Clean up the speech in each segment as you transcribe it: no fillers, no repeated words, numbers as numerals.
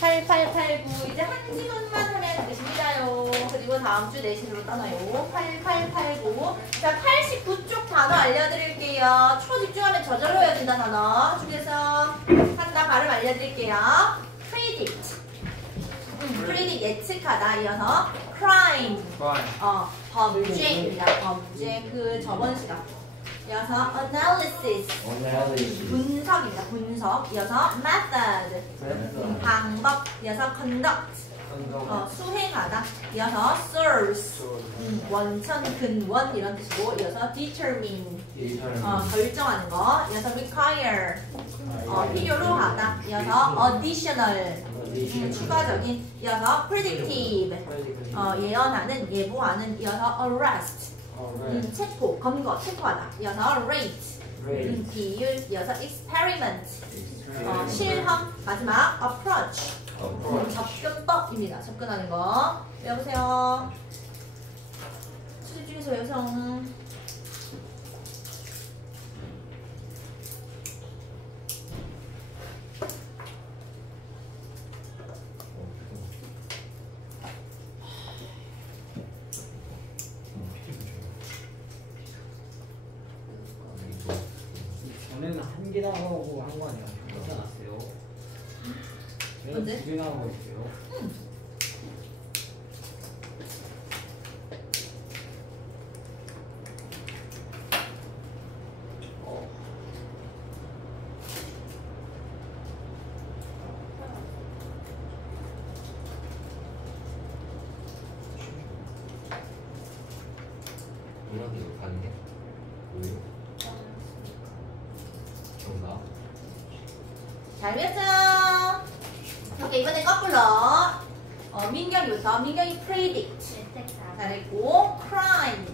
8889 이제 한 지문만 하면 되십니다요. 그리고 다음 주 내신으로 떠나요. 8889. 자, 89쪽 단어 알려드릴게요. 초집중하면 저절로 외워진다 단어 중에서 한다 발음 알려드릴게요. predict. predict 예측하다. 이어서 crime. 범죄입니다. 범죄 그 저번 시간. 이어서 analysis. 분석입니다. 분석. 이어서 method. 방법. 이어서 conduct. 수행하다. 이어서 source. 원천, 근원 이런 뜻이고. 이어서 determine. 결정하는 거. 이어서 require. 필요로 하다. 이어서 additional. 추가적인. 이어서 predictive. 예언하는, 예보하는. 이어서 arrest. 체포, 검거, 체포하다. 이어서 rate. 비율. 이어서 experiment. 실험. 마지막 approach. 접근법입니다. 접근하는 거. 외워보세요. 수집 중에서 외우세요. 전에는 한 개 나가고 한 거 아니야? 괜찮았어요. 언제? 두개 나가고 있어요. 이런 게 가능해? 왜요? 정답. 잘 배웠죠? 오케이, 이번엔 거꾸로. 민경이부터. 민경이 predict. 잘했고, crime.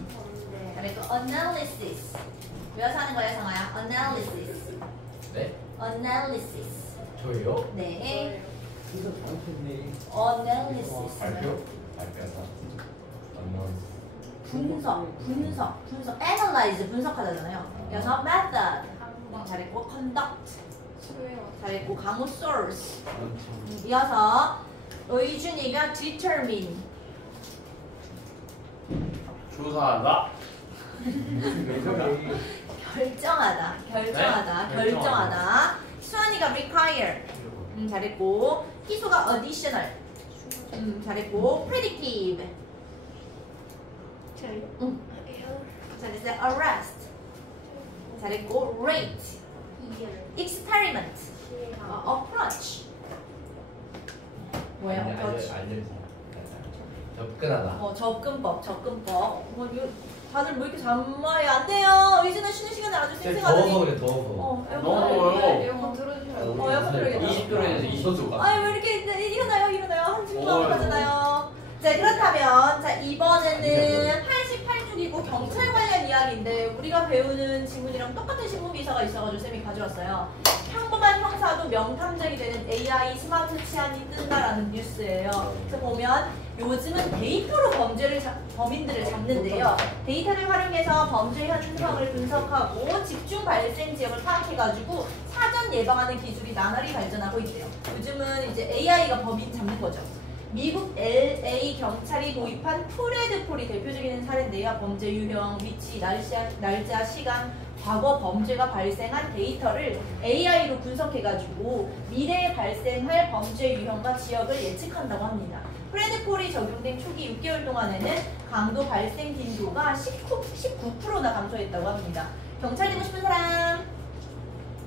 잘했고, analysis. 외워서 하는 거야, 성아야. analysis. 네? analysis. 저요? 네. 이거 잘못했네. analysis. 발표? 발표다. 분석. analyze, 분석하잖아요. 이어서 method. 잘했고, conduct. 잘했고, 강우 source. 이어서 의준이가 determine. 조사하다. 결정하다. 네? 결정하다. 수환이가 require. 잘했고, 희소가 additional. 잘했고, predictive. 잘했어요. arrest. 잘했고, rate. experiment. approach. 뭐예요? approach. 접근하다. 접근법. 다들 뭐 이렇게 잠마에 안 돼요. 의지는 쉬는 시간에 아주 쌩쌩하더니. 더워서 그래, 더워서. 너무 더워요. 에어컨 틀어주셔야 돼요. 에어컨 틀어야겠다. 20도에서 20도가. 아니 왜 이렇게 일어나요. 한숨도 하잖아요. 자, 그렇다면 자, 이번에는 88쪽이고 경찰 관련 이야기인데 우리가 배우는 지문이랑 똑같은 신문 기사가 있어가지고 쌤이 가져왔어요. 평범한 형사도 명탐정이 되는 AI 스마트 치안이 뜬다라는 뉴스예요. 그래서 보면 요즘은 데이터로 범인들을 잡는데요. 데이터를 활용해서 범죄 현상을 분석하고 집중 발생 지역을 파악해가지고 사전 예방하는 기술이 나날이 발전하고 있대요. 요즘은 이제 AI가 범인 잡는 거죠. 미국 LA 경찰이 도입한 프레드폴이 대표적인 사례인데요. 범죄 유형, 위치, 날짜, 시간, 과거 범죄가 발생한 데이터를 AI로 분석해가지고 미래에 발생할 범죄 유형과 지역을 예측한다고 합니다. 프레드폴이 적용된 초기 6개월 동안에는 강도 발생 빈도가 19%나 감소했다고 합니다. 경찰 되고 싶은 사람?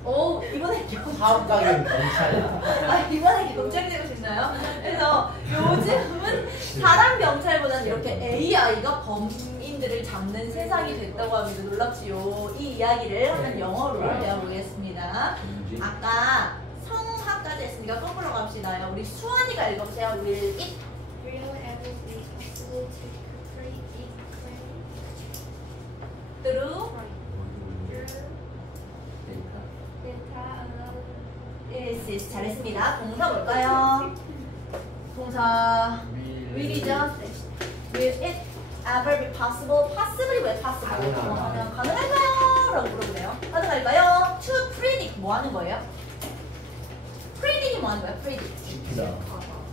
오, 이번에 사업가격 경찰이야. 이번에 경찰이 되고 싶나요? 그래서 요즘은 사람 경찰보다는 이렇게 AI가 범인들을 잡는 세상이 됐다고 합니다. 놀랍지요. 이 이야기를 한번 영어로 배워보겠습니다. 아까 성학까지 했으니까 거꾸로 갑시다. 우리 수원이가 읽어보세요. Will it? Will ever be possible to predict True? Yes, 잘했습니다. 동사 볼까요? 동사 will이죠? Will it ever be possible? possible이 왜 possible? 가능할까요? 라고 물어보네요. 가능할까요? To predict 뭐 하는 거예요? predict이 뭐 하는 거야? predict. 지키다.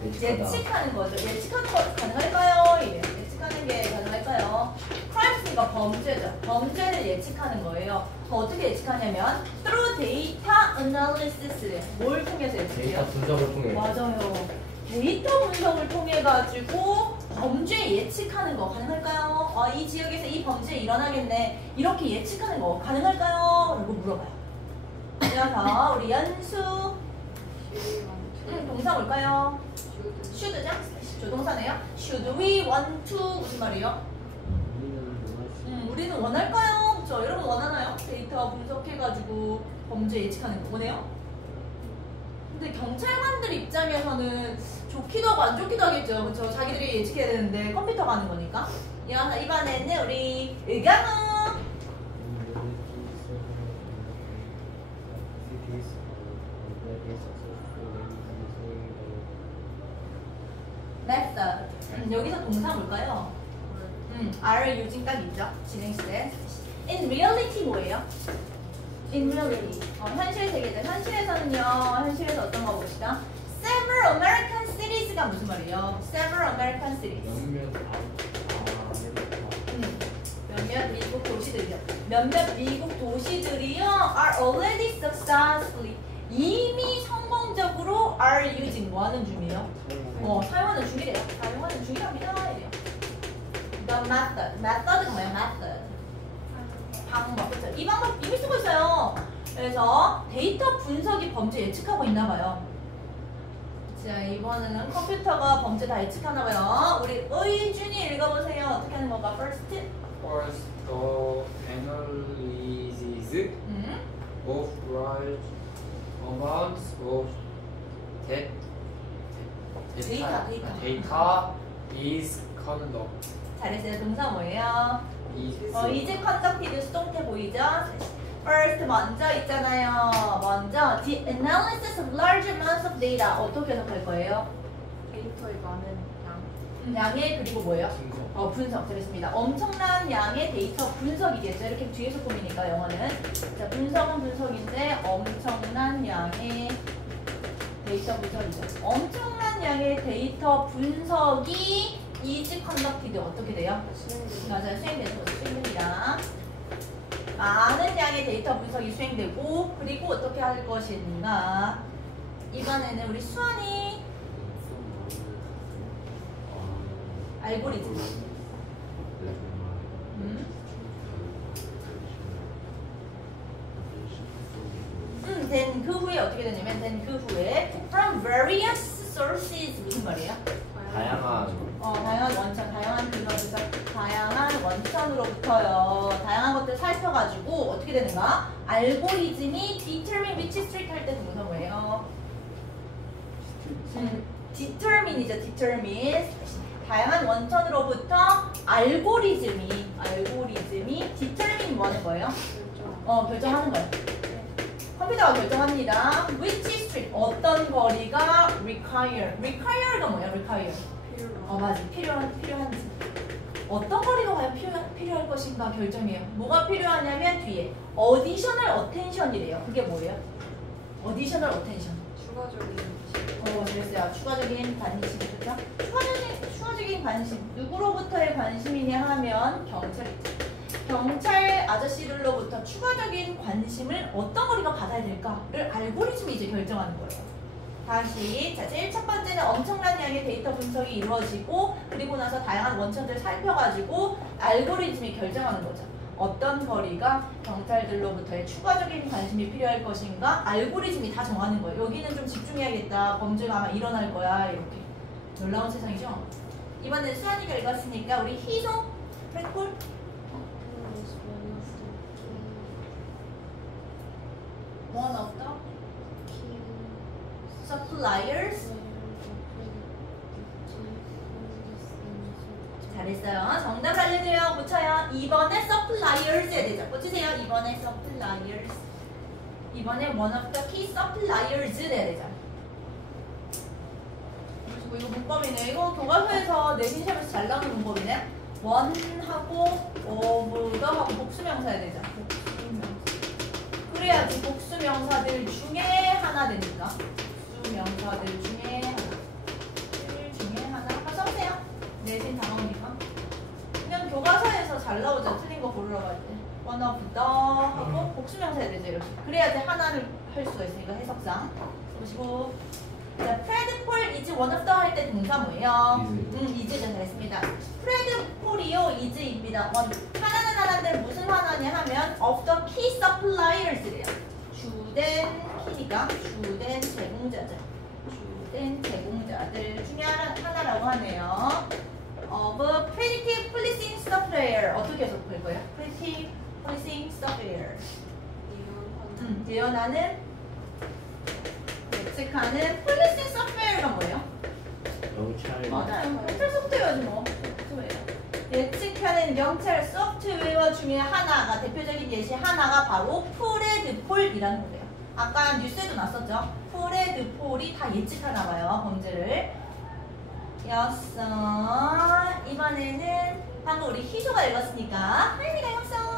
예측하다. 예측하는 거죠. 예측하는 거 가능할까요? 이래. 예측하는 게 가능할까요? crimes니까 범죄죠. 범죄를 예측하는 거예요. 어떻게 예측하냐면 through data analysis. 뭘 통해서 데이터 예측해요? 분석을 통해. 맞아요. 데이터 분석을 통해 가지고 범죄 예측하는 거 가능할까요? 이 지역에서 이 범죄 일어나겠네. 이렇게 예측하는 거 가능할까요? 라고 물어봐요. 그래서 우리 연수 동사 뭘까요? should죠? 조동사네요. Should we want to 무슨 말이에요? 우리는 원할까요? 그렇죠? 여러분 원하나요? 데이터 분석해가지고 범죄 예측하는 거 원해요? 근데 경찰관들 입장에서는 좋기도 하고 안 좋기도 하겠죠. 그렇죠? 자기들이 예측해야 되는데 컴퓨터가 하는 거니까. 이번에는 우리 의강우 method. 여기서 동사 뭘까요? are using 딱 있죠? 진행 시대. in reality 뭐예요? in reality. 현실 세계죠. 현실에서는요. 현실에서 어떤 거 봅시다. several American cities가 무슨 말이에요? several American cities. 몇몇 미국 도시들이요. 몇몇 미국 도시들이요. are already successfully. 이미 성공적으로 are using 뭐 하는 중이에요? 사용하는 중이래요. 사용하는 중이랍니다. 이래요. The method. method가 뭐예요? method. 방법. 그렇죠? 이 방법 이미 쓰고 있어요. 그래서 데이터 분석이 범죄 예측하고 있나 봐요. 자, 이번에는 컴퓨터가 범죄 다 예측하나 봐요. 우리 의준이 읽어보세요. 어떻게 하는 건가? First, First, the analysis of large amounts of data is conducted. 잘했어요. 동사 뭐예요? is 이제 conducted 수동태 보이죠? First 먼저 있잖아요. 먼저 the analysis of large amounts of data 어떻게 해석할 거예요? 데이터에 많은 양의 그리고 뭐예요? 분석. 잘했습니다. 엄청난 양의 데이터 분석이겠죠. 이렇게 뒤에서 꾸미니까 영어는. 자, 분석은 분석인데 엄청난 양의 데이터 분석이죠. 엄청난 양의 데이터 분석이 is conducted 어떻게 돼요? 맞아요. 수행되는 거죠. 수행됩니다. 많은 양의 데이터 분석이 수행되고 그리고 어떻게 할 것인가. 이번에는 우리 수환이 알고리즘. then 그 후에 어떻게 되냐면 then 그 후에 from various sources 무슨 말이에요? 다양한 원천, 다양한 근원에서 다양한 원천으로부터요. 다양한 것들 살펴가지고 어떻게 되는가? 알고리즘이 determine which street 할 때 동사 뭐예요? determine이죠. determine. 다양한 원천으로부터 알고리즘이 determine 뭐 하는 거예요? 결정하는 거예요. 컴퓨터가 결정합니다. which street 어떤 거리가 require가 뭐야? require. 맞아. 필요한지. 어떤 거리가 과연 필요할 것인가 결정해요. 뭐가 필요하냐면 뒤에 additional attention이래요. 그게 뭐예요? additional attention. 추가적인 그랬어요. 추가적인 관심, 그렇죠? 추가적인 관심. 누구로부터의 관심이냐 하면 경찰 아저씨들로부터 추가적인 관심을 어떤 거리가 받아야 될까를 알고리즘이 이제 결정하는 거예요. 다시 자, 제일 첫 번째는 엄청난 양의 데이터 분석이 이루어지고 그리고 나서 다양한 원천들을 살펴가지고 알고리즘이 결정하는 거죠. 어떤 거리가 경찰들로부터의 추가적인 관심이 필요할 것인가 알고리즘이 다 정하는 거예요. 여기는 좀 집중해야겠다. 범죄가 아마 일어날 거야. 이렇게 놀라운 세상이죠. 이번엔 수환이가 읽었으니까 우리 희소 프레콜 one of the suppliers. 잘했어요. 정답 알려줘요. 고쳐요. 2번에 suppliers에 되죠. 고치세요. 2번에 suppliers. 이번에 one of the key suppliers 돼야 되죠. 그리고 이거 문법이네. 이거 교과서에서 내신샵에서 잘 나오는 문법이네. one하고 of더 하고 복수명사야 되죠. 복수명사. 그래야지 복수명사들 중에 하나 되니까. 복수명사. 명사들 중에 하나 한번 써보세요. 내신 단어니까. 그냥 교과서에서 잘 나오죠. 틀린 거 고르러 갈 때. one of the 하고 복수명사 해야 되죠. 이렇게. 그래야지 하나를 할 수가 있으니까 해석상. 보시고. 자, Fred Paul is one of the 할 때 동사 뭐예요? is죠. 잘했습니다. Fred Paul이요, is입니다. 하나는 하나인데 무슨 하나냐 하면 of the key suppliers래요. 주된 키니까 주된 제공자들. 주된 제공자들 중에 하나라고 하네요. of pretty pleasing supplier. 어떻게 해석할 거예요? pretty pleasing supplier. 예언하는 예측하는 pleasing supplier가 뭐예요? 경찰. 맞아요. 경찰 소프트웨어지 뭐. 예측하는 경찰 소프트웨어 중에 하나가 대표적인 예시 하나가 바로 프레드폴이라는 거예요. 아까 뉴스에도 났었죠. 프레드폴이 다 예측하나 봐요. 범죄를. 였어. 이번에는 방금 우리 희소가 읽었으니까 하인이가 였어.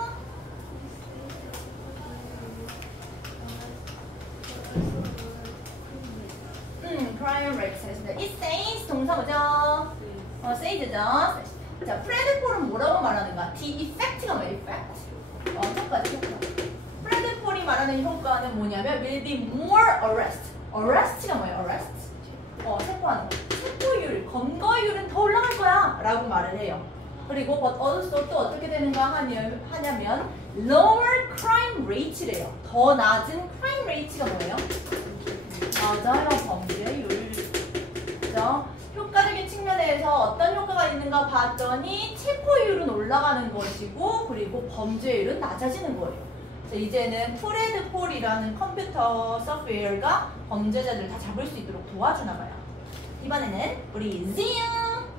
crime rate 잘했습니다. It says 동사 뭐죠? says죠. 자, 프레드폴은 뭐라고 말하는가? The effect가 뭐예요? effect. 효과죠, 효과. 프레드폴이 말하는 효과는 뭐냐면 will be more arrest. arrest가 뭐예요? arrest. 체포하는 거. 체포율, 검거율은 더 올라갈 거야 라고 말을 해요. 그리고 but also 또 어떻게 되는가 하냐면 lower crime rate래요. 더 낮은 crime rate가 뭐예요? 맞아요. 범죄율. 그죠? 효과적인 측면에서 어떤 효과가 있는가 봤더니 체포율은 올라가는 것이고 그리고 범죄율은 낮아지는 거예요. 자, 이제는 프레드폴이라는 컴퓨터 소프트웨어가 범죄자들 다 잡을 수 있도록 도와주나 봐요. 이번에는 우리 지영.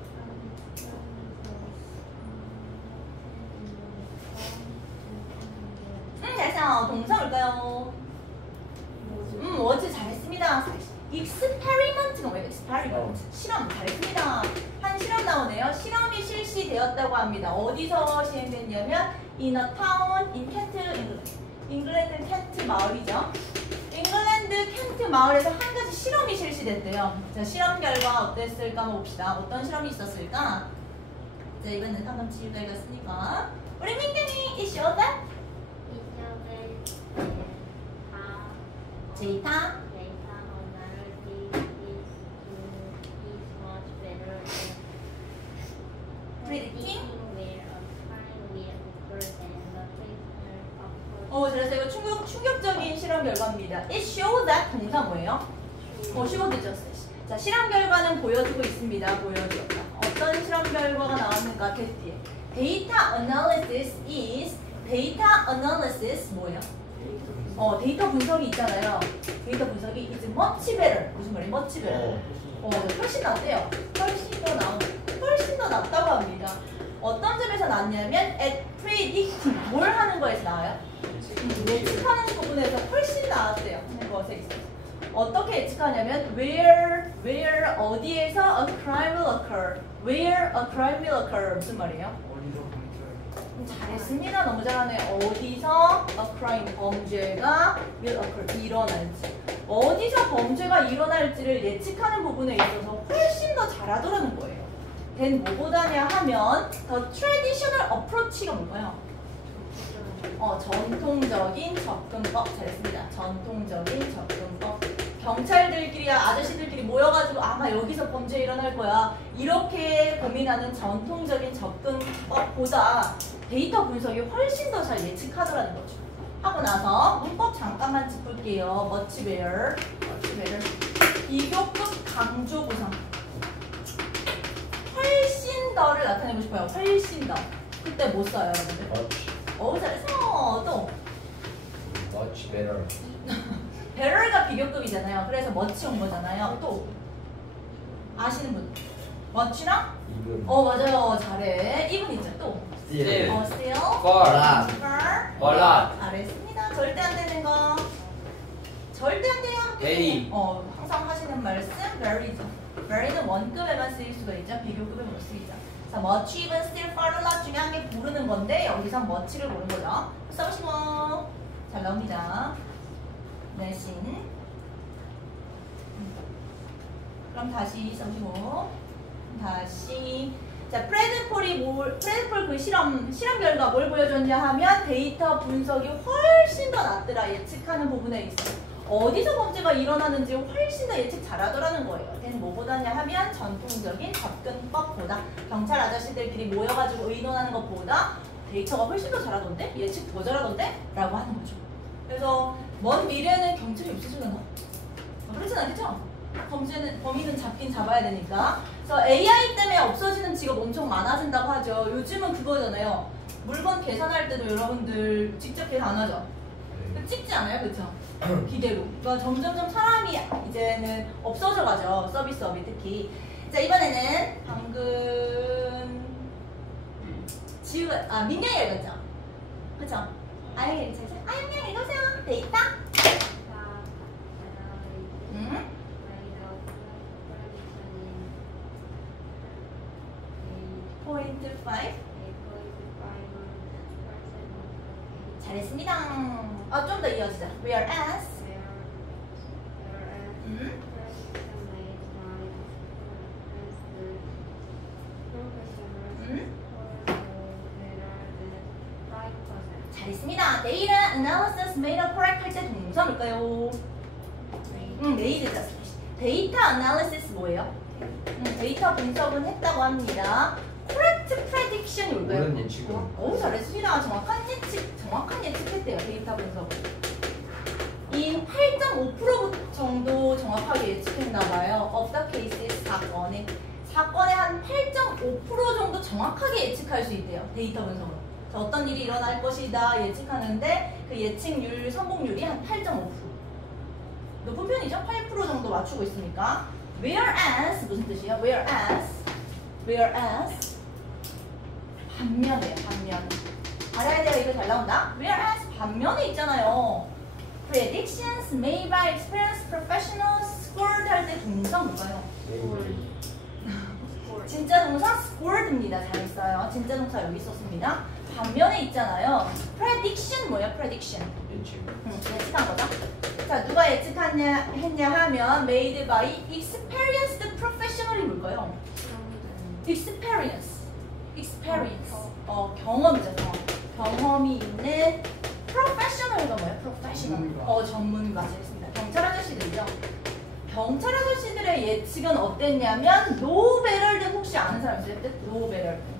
잘했어요. 동사 뭘까요? 워즈 잘했습니다. 익스페리먼트가 뭐예요? 익스페리먼트. 실험 잘했습니다. 한 실험 나오네요. 실험이 실시되었다고 합니다. 어디서 시행됐냐면 in a town in Kent, England. 잉글랜드 켄트 마을이죠. 잉글랜드 켄트 마을에서 한 가지 실험이 실시됐대요. 자, 실험 결과 어땠을까 한번 봅시다. 어떤 실험이 있었을까? 자, 이번엔 방금 지우가 읽었으니까 우리 민경이 it showed that 데이터 predicting. 그래서 이거 충격적인 실험 결과입니다. It showed that 동사 뭐예요? showed죠. 자, 실험 결과는 보여주고 있습니다. 보여주었다. 어떤 실험 결과가 나왔는가? 뒤에. Data analysis is data analysis 뭐예요? 데이터 분석이 있잖아요. 데이터 분석이 is much better. 무슨 말이에요? much better. 훨씬 낫대요. 훨씬 더 낫다고 합니다. 어떤 점에서 낫냐면 at predicting 뭘 하는 거에서 나와요? 예측하는 부분에서 훨씬 나았대요. 하는 것에 있어서. 어떻게 예측하냐면 where 어디에서 a crime will occur. where a crime will occur. 무슨 말이에요? 잘했습니다. 너무 잘하네. 어디서 a crime 범죄가 will occur 일어날지. 어디서 범죄가 일어날지를 예측하는 부분에 있어서 훨씬 더 잘하더라는 거예요. 된 뭐보다냐 하면 the traditional approach가 뭘까요? 전통적인 접근법. 잘했습니다. 전통적인 접근법. 경찰들끼리 아저씨들끼리 모여가지고 아마 여기서 범죄 일어날 거야 이렇게 고민하는 전통적인 접근법보다 데이터 분석이 훨씬 더 잘 예측하더라는 거죠. 하고 나서 문법 잠깐만 짚을게요. much better. 비교급 강조 구성. 훨씬 더를 나타내고 싶어요. 훨씬 더. 그때 못 써요, 여러분들. 잘했어. 또. Much better. better가 비교급이잖아요. 그래서 much 온 거잖아요. 또 아시는 분? much랑? 맞아요. 잘해. even 있죠. 또. Still. still. For. 잘했습니다. 절대 안 되는 거. 절대 안 돼요. Very. 항상 하시는 말씀 very죠. very는 원급에만 쓰일 수가 있죠. 비교급에 못 쓰이죠. 자, much, even, still, far, a lot 중에 한 개 고르는 건데 여기서 much를 고른 거죠. 써보시고 잘 나옵니다. 내신 그럼 다시 써보시고 다시 자 프레드폴 그 실험 결과 뭘 보여줬냐 하면 데이터 분석이 훨씬 더 낫더라 예측하는 부분에 있어. 어디서 문제가 일어나는지 훨씬 더 예측 잘하더라는 거예요. 걔는 뭐보다냐 하면 전통적인 접근법보다 경찰 아저씨들끼리 모여가지고 의논하는 것보다 데이터가 훨씬 더 잘하던데? 예측 더 잘하던데? 라고 하는 거죠. 그래서 먼 미래에는 경찰이 없어지려나? 그렇진 않겠죠? 범인은 잡긴 잡아야 되니까. 그래서 AI 때문에 없어지는 직업 엄청 많아진다고 하죠. 요즘은 그거잖아요. 물건 계산할 때도 여러분들 직접 계산하죠? 찍지 않아요? 그쵸? 기계로. 그러니까 점점점 사람이 이제는 없어져 가죠. 서비스업이 특히. 자, 이번에는 방금 민경이 읽었죠? 그쵸? 민경이 읽으세요. 데이터? 포인트 5. 잘했습니다. 좀 더 이어지자. Whereas 잘했습니다. Data analysis made a correct 할 때 동사 뭘까요? made죠. 데이터 analysis 뭐예요? 데이터 분석은 했다고 합니다. correct prediction이 뭘까요? 옳은 예측은 오, 잘했습니다. 정확한 예측했대요. 데이터 분석은. 이 8.5% 정도 정확하게 예측했나봐요. of the cases 사건에 한 8.5% 정도 정확하게 예측할 수 있대요. 데이터 분석으로. 어떤 일이 일어날 것이다 예측하는데 그 예측률 성공률이 한 8.5%. 높은 편이죠? 8% 정도 맞추고 있으니까. Whereas 무슨 뜻이에요? Whereas 반면이에요. 반면. 알아야 돼요. 이거 잘 나온다. Whereas 반면에 있잖아요. Predictions made by experienced professionals scored 할 때 동사 뭘까요? 진짜 동사 scored입니다. 잘했어요. 진짜 동사 여기 있었습니다. 반면에 있잖아요. Prediction 뭐예요? Prediction. 예측한 거죠. 자, 누가 했냐 하면 made by experienced professional이 뭘까요? experience. 경험이죠. 경험이 있는 professional가 뭐예요? professional. 전문가. 잘했습니다. 경찰 아저씨들이죠. 경찰 아저씨들의 예측은 어땠냐면 no better than 혹시 아는 사람 있어요? no better than.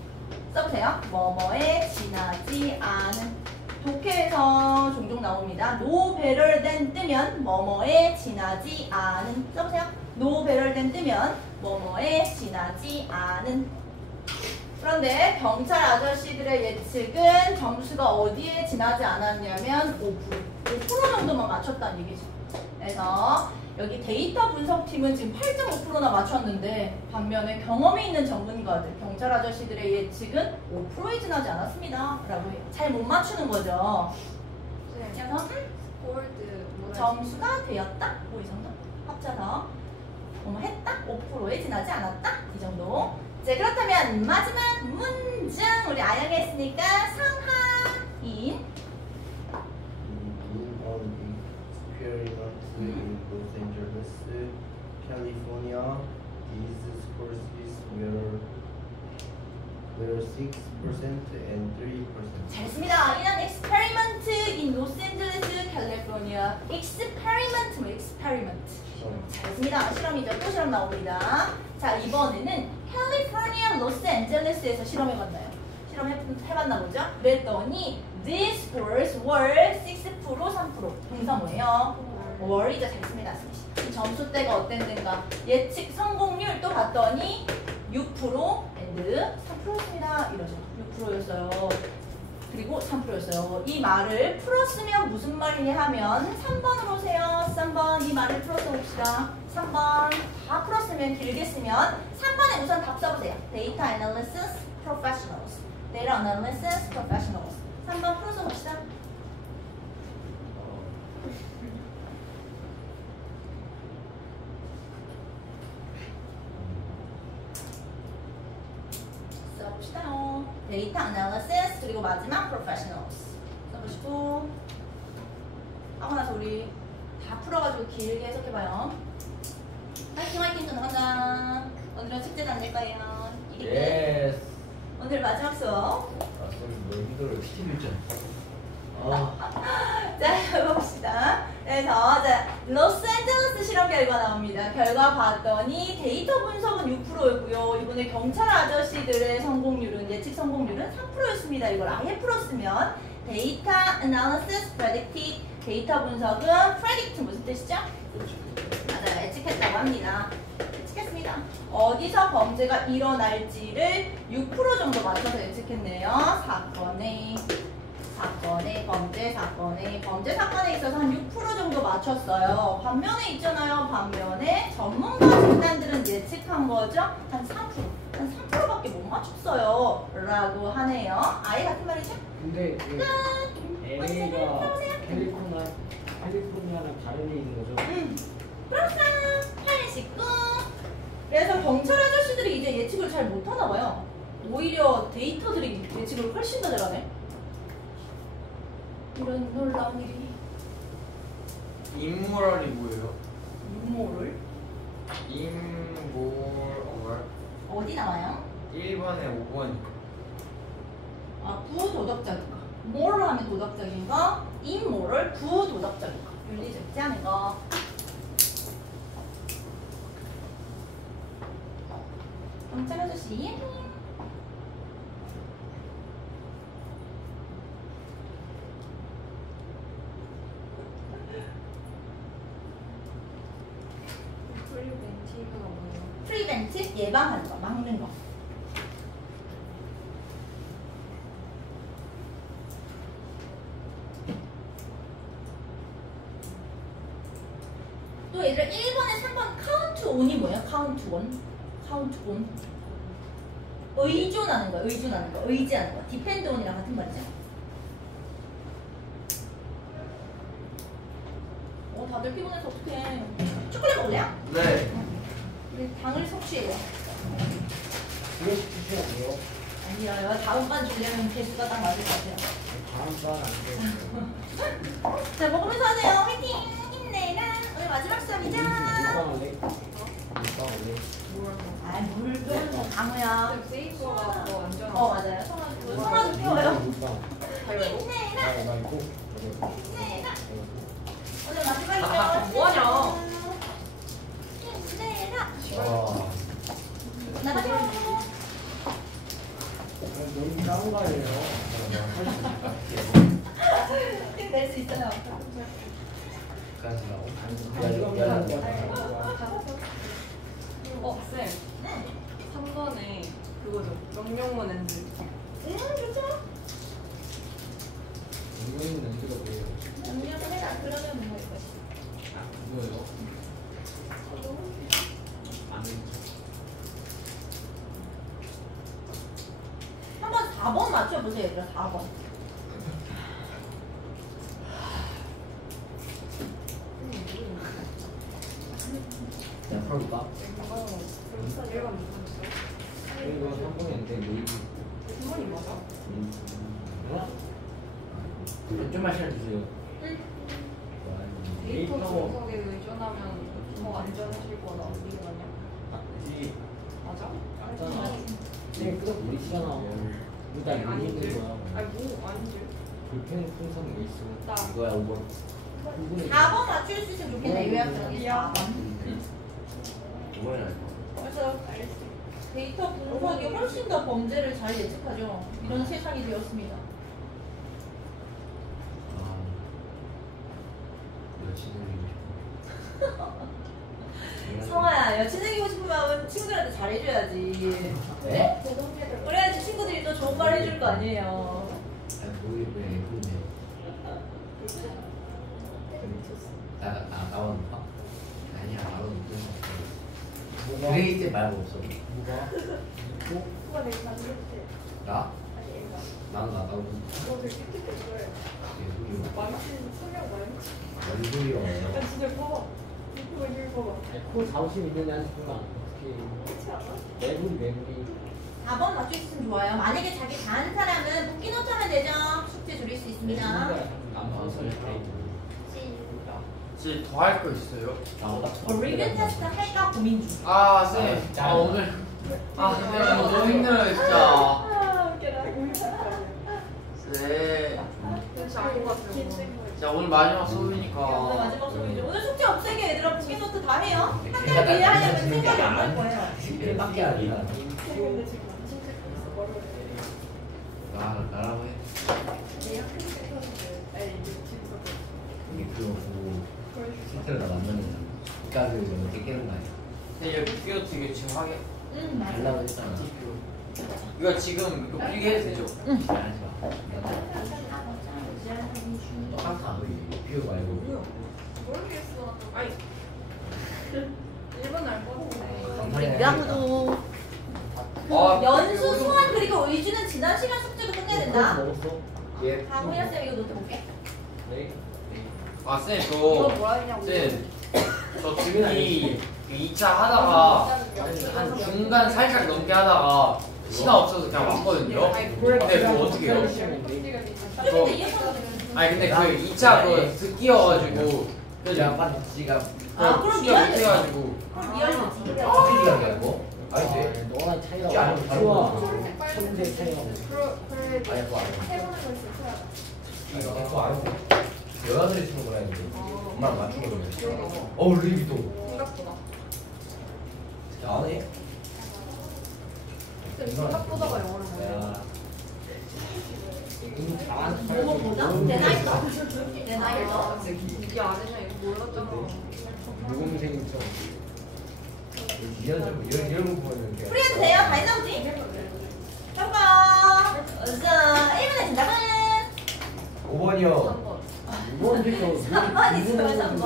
써보세요. 뭐뭐에 지나지 않은. 독해에서 종종 나옵니다. no better than 뜨면 뭐뭐에 지나지 않은. 써보세요. no better than 뜨면 뭐뭐에 지나지 않은. 그런데 경찰 아저씨들의 예측은 점수가 어디에 지나지 않았냐면 5% 정도만 맞췄다는 얘기죠. 그래서 여기 데이터 분석팀은 지금 8.5%나 맞췄는데 반면에 경험이 있는 전문가들, 경찰 아저씨들의 예측은 5%에 지나지 않았습니다. 라고 해요. 잘 못 맞추는 거죠. 그래서 점수가 되었다. 뭐 이 정도? 합쳐서 했다? 5%에 지나지 않았다? 이 정도. 자, 그렇다면 마지막 문장 우리 아영이 했으니까 상하인 in Los Angeles, California, these courses were 6% and 3%. 잘했습니다. 이런 experiment in Los Angeles, California. experiment. 잘했습니다. 실험이죠. 또 실험 나옵니다. 자, 이번에는 캘리포니아, 로스앤젤레스에서 실험해봤나요? 실험해봤나 보죠? 그랬더니 these scores were 6%, 3%. 동사 뭐예요? were이죠. 잘했습니다. 점수대가 어땠는가? 예측 성공률 또 봤더니 6% and 3%였습니다. 이러죠. 6%였어요. 그리고 3%였어요. 이 말을 풀었으면 무슨 말이냐 하면 3번으로 오세요. 3번 이 말을 풀어서 봅시다. 3번 다 풀었으면 길게 쓰면 3번에 우선 답 써보세요. Data Analysis Professionals. Data Analysis Professionals. 3번 풀어서 봅시다. 써봅시다요. Data Analysis 그리고 마지막 Professionals. 써보시고 하고 나서 우리 다 풀어가지고 길게 해석해봐요. 화이팅 화이팅 좀 하자. 숙제 남길 거예요. 이게 예스. 오늘 마지막 수업. 아, 쌤, 너 힘들어. 스티브죠? 자, 해봅시다. 그래서 자, 로스앤젤레스 실험 결과 나옵니다. 결과 봤더니 데이터 분석은 6%였고요. 이번에 경찰 아저씨들의 성공률은 예측 성공률은 3%였습니다. 이걸 아예 풀었으면 데이터 analysis predicted 데이터 분석은 predict 무슨 뜻이죠? 맞아요. 예측했다고 합니다. 예측했습니다. 어디서 범죄가 일어날지를 6% 정도 맞춰서 예측했네요. 범죄 사건에 있어서 한 6% 정도 맞췄어요. 반면에 있잖아요. 반면에 전문가 집단들은 예측한 거죠. 한 3%밖에 못 맞췄어요. 라고 하네요. 아예 같은 말이죠? 근데 LA가 캘리포니아랑 다른 데 있는 거죠? 그렇다. 89. 그래서 경찰 아저씨들이 이제 예측을 잘 못하나 봐요. 오히려 데이터들이 예측을 훨씬 더 잘하네. 이런 놀라운 일이. 인모럴이 뭐예요? 음모를 인모럴 어디 나와요? 1번에 5번. 아, 부도덕적인 거. moral 하면 도덕적인 거, immoral 부도덕적인 거. 윤리적이지 않은 거. 경찰 아저씨. 프리벤트 예방하는 거, 막는 거. 또 얘들아 1번에 3번 카운트 온이 뭐야? 카운트 온. 의존하는 거, 의지하는 거. 디펜드 온이랑 같은 말이죠. 다들 피곤해서 어떡해. 초콜릿 먹을래요? 네. 우리 당을 섭취해요. 그게 주시면 돼요? 아니요, 다음 반 주려면 개수가 딱 맞을 것 같아요. 다음 주안 돼요. 자, 먹으면서 하세요. 화이팅! 힘내라. 오늘 마지막 수업이죠? 아, 물도 뭐 강우야. 세이버가 더 안전한 맞아요. 성화도 피워요. 힘내라. 말고 힘내라. 오늘 마지막이죠? 뭐하냐? 힘내라. 와. 나가세요. 너무 싸운 거 아니에요? 낼수 있어요. 쌤 3번에 그거죠 명령문 엔드 좋죠? 인물인 냄새가 뭐예요? 염려를 해라. 그러면 뭐 이거. 그거요? 안 했죠. 한번 4번 맞춰보세요, 얘들아. 4번. 야, 풀어볼까? 얘가 무슨 죠 그리고 3번인데 네이비 2번이 맞아? 좀만 시간 주세요. 데이터 분석에 의존하면 더 안전해질 거다 이게 맞냐? 그지? 맞아? 맞잖아. 네, 그거 모르시잖아. 일단 여기 아니지? 있는 거야. 아니 뭐 아니지? 불펜 풍선 뭐 있어? 나 이거야, 5번. 4번 맞출 수 있으면 좋겠네, 요약정이. 야. 5번이라 이거. 그래서 데이터 분석이 훨씬 더 범죄를 잘 예측하죠. 이런 세상이 되었습니다. 여친 생기고 싶어. 성아야, 여친 생기고 싶으면 친구들한테 잘해줘야지. 네? 그래야지 친구들이 또 좋은 말 해줄 거 아니에요. 아, 모르겠네. 예쁜데. 나만 봐? 아니야, 나만 못 뭐가? 그레이트 말고 없어. 뭐가? 또? 누가 내가 만들었대 나? 아니 얘가 난 나가고. 너 되게 삐끗했어요 소리요. 망친 소명 망친 뭔 소리요? 야 진짜 봐봐 이거 봐봐 코 자부심 있는 애한테 보면 어떻게 그렇지 않아? 매부리 4번 맞출 수 있으면 좋아요. 만약에 자기 다 아는 사람은 묶기 놓자면 되죠. 숙제 줄일 수 있습니다. 남성을 혹시 더 할 거 있어요? 나보다 리뷰 테스트 할까 고민 중. 아, 쌤. 아, 오늘 너무 힘들어요 진짜. 아, 웃겨라. 네. 진짜 아닌 것 같아요. 자 오늘 마지막 오늘 수업이니까. 마지막 수업이죠. 오늘 숙제 없애게 얘들아 보기 노트 다 해요. 한 달 뒤에 하려면 생각이 안 날 거예요. 밖에 아니야. 나라고 해. 이게 그거 실제로 나 만나는 국가를 어떻게 깨는 거 아니야? 근데 여기 이거 되게 지금 하게. 맞아. 달라고 했잖아. 이거 지금 이거 필기해도 되죠? 잘하지 마. 똑같아. 비교 말고. 모르겠어. 아니. 1번 알것 같은데. 우리 미라무도 연수 소환 그리고 의주는 지난 시간 숙제도 끝내야 된다. 먹었어? 예. 강우야 쌤 이거 노트 볼게. 네. 아 쌤, 이거 저 뭐라 했냐고. 쌤, 저 등기 2차 하다가 한 중간 살짝 넘게 하다가 시간 없어서 그냥 왔거든요. 근데 그거 어떻게 해요? 근데 이해서 아니 근데 그 2차 그 듣기여가지고 그냥 반 지가 아, 그럼 시간 미안해. 못해가지고 미안해지. 틀리가 되고. 아니 돼. 너랑 차이가 쉽지 않은 다른 거. 천재 차이가 그래 아니 그거 안 해. 해보는 걸 좋더라. 아니 그거 안 해. 여자들이 치는 거라 했는데 엄마랑 맞추는 거네. 리비도. 생각보다. 안 해? 생각보다가 영어를 못해요. 이미 잘하는 뭐뭐 보자? 내 나이 더. 내 나이 더. 이게 아니면 이거 몰랐잖아. 무공생처럼 이런 거 보면 이렇게. 프리해도 돼요? 다 했나보지? 평가. 자, 1분의 진답은 5번이요. 3번 있으면 3번.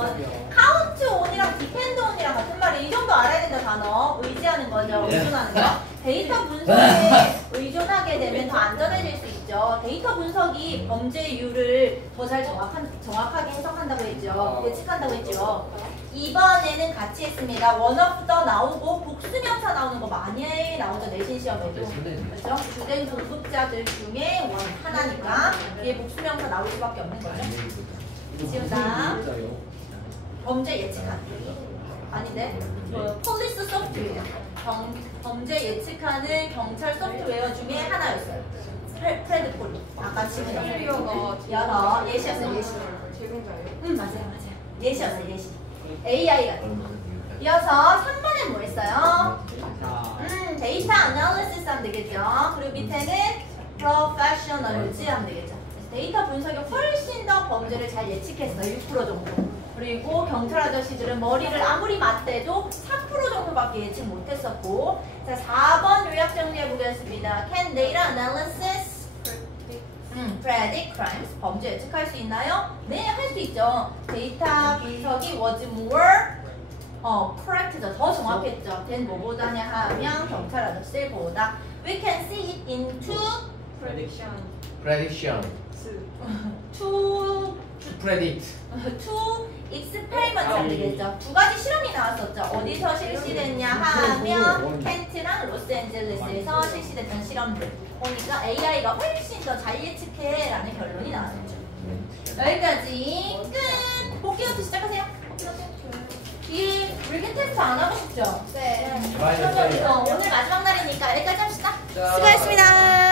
카운트 온이랑 디펜드 온이랑 같은 말이 이 정도 알아야 된다 단어. 의지하는 거죠. 의존하는 거. 데이터 분석에 의존하게 되면 더 안전해질 수 있죠. 데이터 분석이 범죄율을 더 잘 정확하게 해석한다고 했죠. 예측한다고 했죠. 이번에는 같이 했습니다. 원어부터 나오고 복수명사 나오는 거 많이 나오죠. 내신 시험에도. 그렇죠? 주된 공급자들 중에 하나니까 이게 복수명사 나올 수밖에 없는 거죠. 지우다. 범죄 예측하기. 아닌데? 폴리스 소프트웨어. 범죄 예측하는 경찰 소프트웨어 중에 하나였어요. 프레드폴. 아까 지금 여러 예시였어요. 예시. 제공자예요? 맞아요. 예시였어요. 예시. AI가. 이어서 3번엔 뭐 했어요? 데이터 아날리시스 하면 되겠죠. 그리고 밑에는 프로페셔널즈 하면 되겠죠. 그래서 데이터 분석이 훨씬 더 범죄를 잘 예측했어요. 6% 정도. 그리고 경찰 아저씨들은 머리를 아무리 맞대도 4% 정도밖에 예측 못했었고. 자, 4번 요약 정리해 보겠습니다. Can data analysis predict crimes? 범죄 예측할 수 있나요? 네, 할 수 있죠. 데이터 분석이 was more correct죠. 더 정확했죠. 된 뭐보다냐 하면 경찰 아저씨보다. We can see it in two Prediction. two experiments 하면 되겠죠. 두 가지 실험이 나왔었죠. 어디서 실시됐냐 하면 켄트랑 로스앤젤레스에서 실시됐던 실험들. 보니까 AI가 훨씬 더 잘 예측해라는 결론이 나왔었죠. 여기까지 끝. 복귀 노트 시작하세요. 이 리뷰 테스트 안 하고 싶죠? 네. 오늘 마지막 날이니까 여기까지 합시다. 수고하셨습니다.